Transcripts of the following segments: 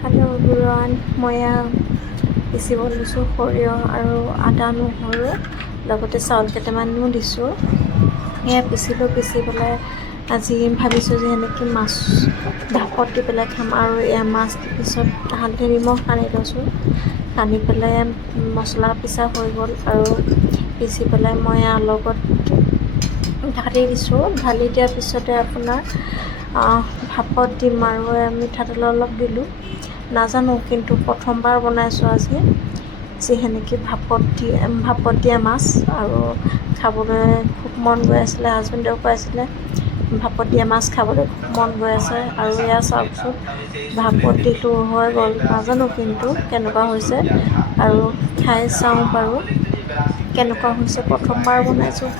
Hello' everyone, মই পিচিব লৈছোঁ সৰিয়হ আৰু আদা নহৰু লগতে চাউল কেইটামানো দিছোঁ। এয়া পিচি পেলাই আজি ভাবিছোঁ যে সেনেকৈ মাছ ভাপত দি পেলাই খাম। আৰু এয়া মাছ পিছত হালধি নিমখ সানি লৈছোঁ। সানি পেলাই মছলা পিছা হৈ গ'ল আৰু পিচি পেলাই মই ইয়াৰ লগত ঢালি দিছোঁ। ঢালি দিয়াৰ পিছতে আপোনাৰ ভাপত দিম আৰু মিঠাতেল অলপ দিলোঁ। নাজানো, কিন্তু প্ৰথমবাৰ বনাইছোঁ আজি সেনেকৈ ভাপত দিয়া মাছ। আৰু খাবলৈ খুব মন গৈ আছিলে, হাজবেণ্ডেও খুৱাইছিলে। ভাপত দিয়া মাছ খাবলৈ খুব মন গৈ আছে। আৰু এয়া চাওকচোন, ভাপত দিটো হৈ গ'ল। নাজানো কিন্তু কেনেকুৱা হৈছে, আৰু খাই চাওঁ বাৰু কেনেকুৱা হৈছে। প্ৰথমবাৰ বনাইছোঁ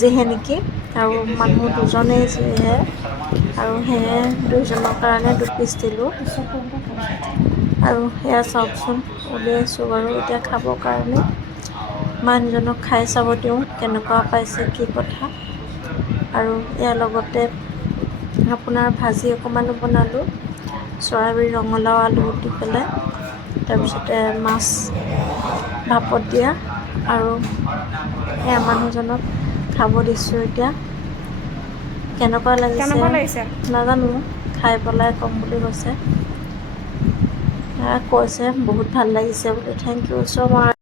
সেনেকৈ, আৰু মানুহ দুজনেই যিহে, আৰু সেয়ে দুইজনৰ কাৰণে 2 পিচ দিলোঁ। আৰু সেয়া চাওকচোন, উলিয়াইছোঁ বাৰু এতিয়া খাবৰ কাৰণে। মানুহজনক খাই চাব দিওঁ কেনেকুৱা পাইছে, কি কথা। আৰু ইয়াৰ লগতে আপোনাৰ ভাজি অকণমানো বনালোঁ, চয়াবিন ৰঙালাও আলু দি পেলাই। তাৰপিছতে মাছ ভাপত দিয়া, আৰু এয়া মানুহজনক খাব দিছোঁ এতিয়া। কেনেকুৱা লাগিছে নাজানো, খাই পেলাই ক'ম বুলি কৈছে। কৈছে বহুত ভাল লাগিছে বুলি। Thank you so' mass.